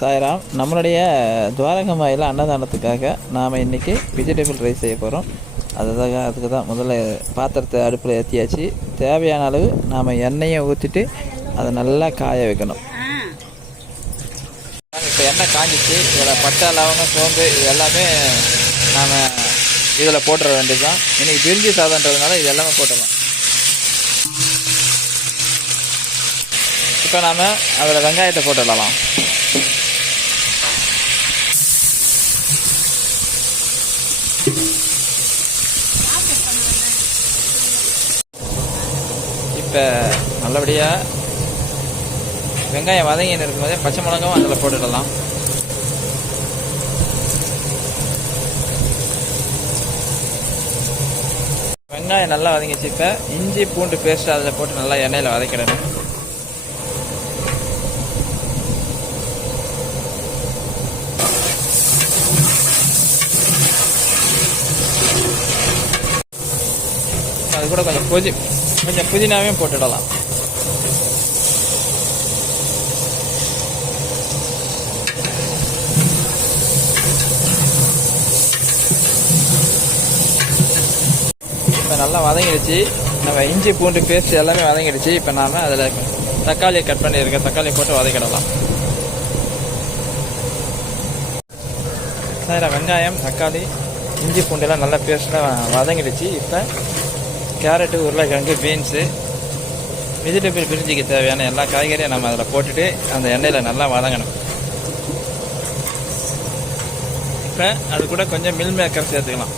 சாய்ராம் நம்மளுடைய துவாரகமாயில் அன்னதானத்துக்காக நாம் இன்றைக்கி வெஜிடபிள் ரைஸ் செய்ய போகிறோம் அதுதான் அதுக்கு தான் முதல்ல பாத்திரத்தை அடுப்பில் ஏற்றியாச்சு தேவையான அளவு நாம் எண்ணெயை ஊற்றிட்டு அதை நல்லா காய வைக்கணும். இப்போ எண்ணெய் காஞ்சிச்சு. இதில் பட்டை லவங்கம் சோம்பு இது எல்லாமே நாம் இதில் போட்டுற வேண்டியது தான் இன்றைக்கி பிரிஞ்சி சாதன்றதுனால இது எல்லாமே போட்டுடலாம். இப்போ நாம் அதில் வெங்காயத்தை போட்டுடலாம். இப்போ நல்லபடியாக வெங்காயம் வதங்கின்னு இருக்கும்போதே பச்சை மிளகாவும் அதில் போட்டுடலாம். வெங்காயம் நல்லா வதங்கிச்சு. இப்போ இஞ்சி பூண்டு பேஸ்ட் அதில் போட்டு நல்லா எண்ணெயில் வதக்கிடணும். அது கூட கொஞ்சம் புதி கொஞ்சம் புதினாவையும் போட்டுடலாம். இப்போ நல்லா வதங்கிடுச்சு. நம்ம இஞ்சி பூண்டு பேஸ்ட் எல்லாமே வதங்கிடுச்சு. இப்போ நாம் அதில் தக்காளியை கட் பண்ணியிருக்கேன் தக்காளி போட்டு வதக்கிடலாம். சார் வெங்காயம் தக்காளி இஞ்சி பூண்டெல்லாம் நல்லா பேஸ்ட்டாக வதங்கிடுச்சு. இப்போ கேரட்டு உருளைக்கிழங்கு பீன்ஸு வெஜிடபிள் பிரிஞ்சிக்கு தேவையான எல்லா காய்கறியும் நம்ம அதில் போட்டுட்டு அந்த எண்ணெயில் நல்லா வதங்கணும். இப்போ அது கூட கொஞ்சம் மில் மேக்கர் சேர்த்துக்கலாம்.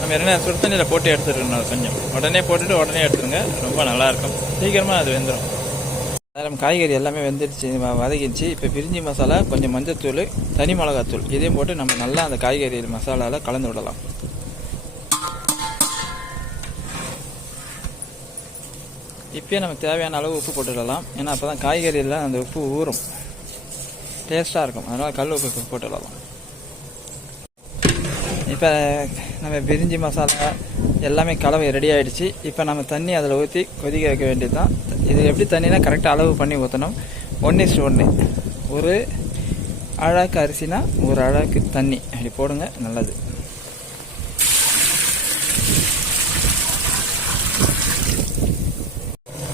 நம்ம என்ன சுடு தண்ணியில் போட்டு எடுத்துருக்கணும் கொஞ்சம். உடனே போட்டுட்டு உடனே எடுத்துருங்க. ரொம்ப நல்லாயிருக்கும் சீக்கிரமாக அது வெந்துடும் நம்ம காய்கறி எல்லாமே வெந்துடுச்சு வ- வதக்கிடுச்சு இப்போ பிரிஞ்சி மசாலா கொஞ்சம் மஞ்சத்தூள் தனி மிளகாத்தூள். இதையும் போட்டு நம்ம நல்லா அந்த காய்கறி மசாலாவில் கலந்து விடலாம். இப்போயே நமக்கு தேவையான அளவு உப்பு போட்டுடலாம். ஏன்னா அப்போ தான் காய்கறியில் அந்த உப்பு ஊறும். டேஸ்ட்டாக இருக்கும். அதனால் கல் உப்பு போட்டுடலாம். இப்போ நம்ம பிரிஞ்சி மசாலா எல்லாமே கலவை ரெடி ஆகிடுச்சு இப்போ நம்ம தண்ணி அதில் ஊற்றி கொதிக்க வைக்க வேண்டியது தான் இது எப்படி தண்ணினா கரெக்டாக அளவு பண்ணி ஊற்றணும் ஒன்று இஸ்ட் ஒன்று ஒரு அழகு அரிசினா ஒரு அழகு தண்ணி. அப்படி போடுங்க. நல்லது.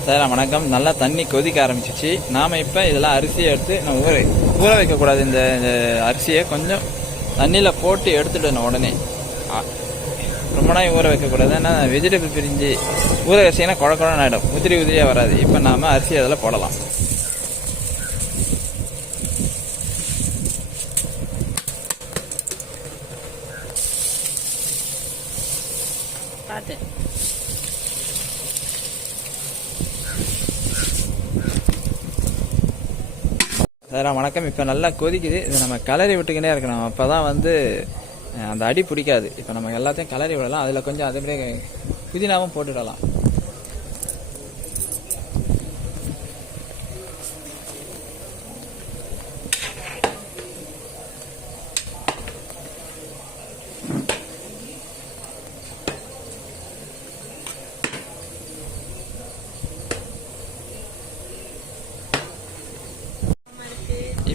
சார் வணக்கம். நல்லா தண்ணி கொதிக்க ஆரம்பிச்சிச்சு. நாம் இப்போ இதெல்லாம் அரிசியை எடுத்து நம்ம ஊற ஊற வைக்கக்கூடாது. இந்த அரிசியை கொஞ்சம் தண்ணியில் போட்டு எடுத்துடணும் உடனே. ரொம்ப நாள் ஊற வைக்கக்கூடாது. ஏன்னா வெஜிடபிள் பிரிஞ்சு ஊற வச்சிங்கன்னா குழ குழன்னு ஆகிடும் உதிரி உதிரியாக வராது. இப்போ நாம் அரிசி அதில் போடலாம். பார்த்து சார் வணக்கம். இப்போ நல்லா கொதிக்குது. இது நம்ம கலரி விட்டுக்கிட்டே இருக்கணும் அப்போ தான் வந்து அந்த அடி பிடிக்காது. இப்போ நம்ம எல்லாத்தையும் கலரி விடலாம். அதில் கொஞ்சம் அதே புதினாவும் போட்டுடலாம்.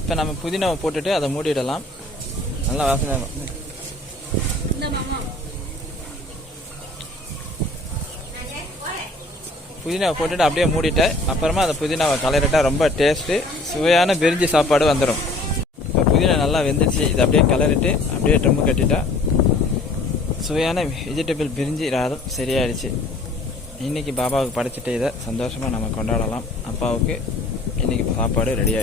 இப்போ நம்ம புதினாவை போட்டுட்டு அதை மூடிடலாம். நல்லா வாசனை புதினாவை போட்டுட்டு அப்படியே மூடிட்டேன். அப்புறமா அந்த புதினாவை கலரிட்டா ரொம்ப டேஸ்ட்டு சுவையான பிரிஞ்சி சாப்பாடு வந்துடும் இப்போ புதினா நல்லா வெந்துச்சு இதை அப்படியே கலரிட்டு அப்படியே ட்ரம்மு கட்டிட்டா சுவையான வெஜிடபிள் பிரிஞ்சி ராதம் சரியாயிடுச்சு. இன்னைக்கு பாபாவுக்கு படைச்சிட்டு இதை சந்தோஷமாக நம்ம கொண்டாடலாம். அப்பாவுக்கு இன்னைக்கு சாப்பாடு ரெடி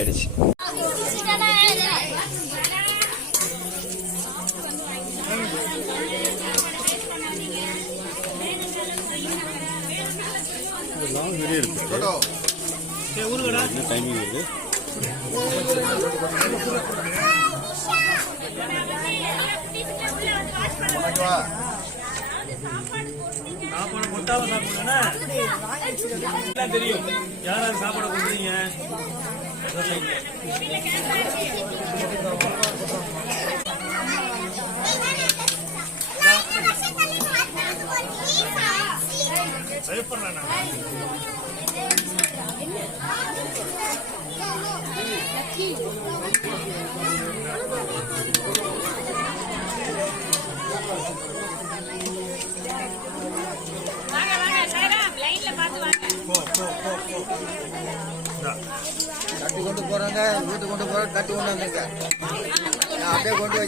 ஆயிடுச்சு என்ன டைமிங் வருது சாப்பாடு கொட்டாம தெரியும்? யாராவது சாப்பாடு கொடுக்குறீங்க? பயப்படுறேன் வாங்க வாங்க. சைராம் லைன்ல தட்டி கொண்டு போறாங்க வீட்டு கொண்டு போறாங்க தட்டி கொண்டு வந்துங்க நான் அப்படியே கொண்டு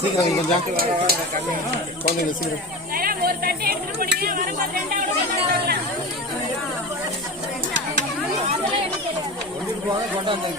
சீக்கிரம் கொஞ்சம். குழந்தைங்க சீக்கிரம். கொண்டுட்டு போவாங்க கொண்டாந்தாங்க